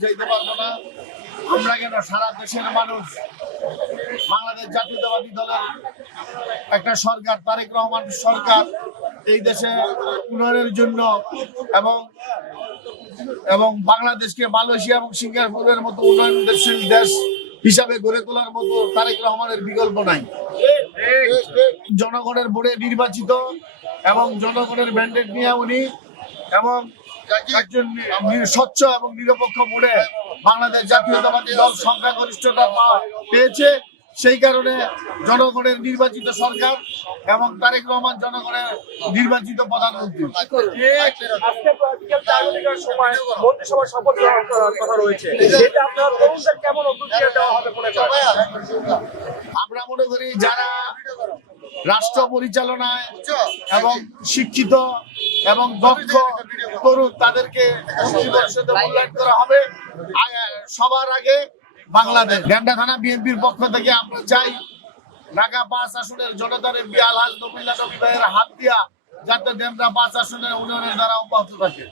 বুঝাইতে পারবো না। আমরা কেন, সারা দেশের মানুষ বাংলাদেশ জাতীয়তাবাদী দলের একটা সরকার, তারেক রহমান সরকার এই দেশে উন্নয়নের জন্য এবং এবং বাংলাদেশকে মালয়েশিয়া এবং সিঙ্গাপুরের মতো উন্নয়নশীল দেশ হিসাবে গড়ে তোলার মতো তারেক রহমানের বিকল্প নাই। জনগণের ভোটে নির্বাচিত এবং জনগণের ম্যান্ডেট নিয়ে উনি এবং একজন স্বচ্ছ এবং নিরপেক্ষ ভোটে বাংলাদেশ জাতীয়তাবাদী দল সংখ্যাগরিষ্ঠতা পেয়েছে। সেই কারণে জনগণের নির্বাচিত সরকার এবং তারেক রহমান জনগণের নির্বাচিত প্রধানমন্ত্রী। মন্ত্রিসভার শপথ গ্রহণ করার কথা রয়েছে, এটা আপনার তরুণদের কেমন অগ্রাধিকার দেওয়া হবে মনে করেন? আমরা মনে করি যারা রাষ্ট্র পরিচালনায় এবং শিক্ষিত এবং দক্ষ তরুণ তাদেরকে মন্ত্রিপরিষদে মূল্যায়ন করা হবে। সবার আগে বাংলাদেশ ডেমরা থানা বিএনপির পক্ষ থেকে আমরা চাই ঢাকা 5 আসনের জনতার এমপি আলহাজ নবীর হাত দিয়া যাতে ডেমরা 5 আসনের উন্নয়নের দ্বারা অব্যাহত থাকে।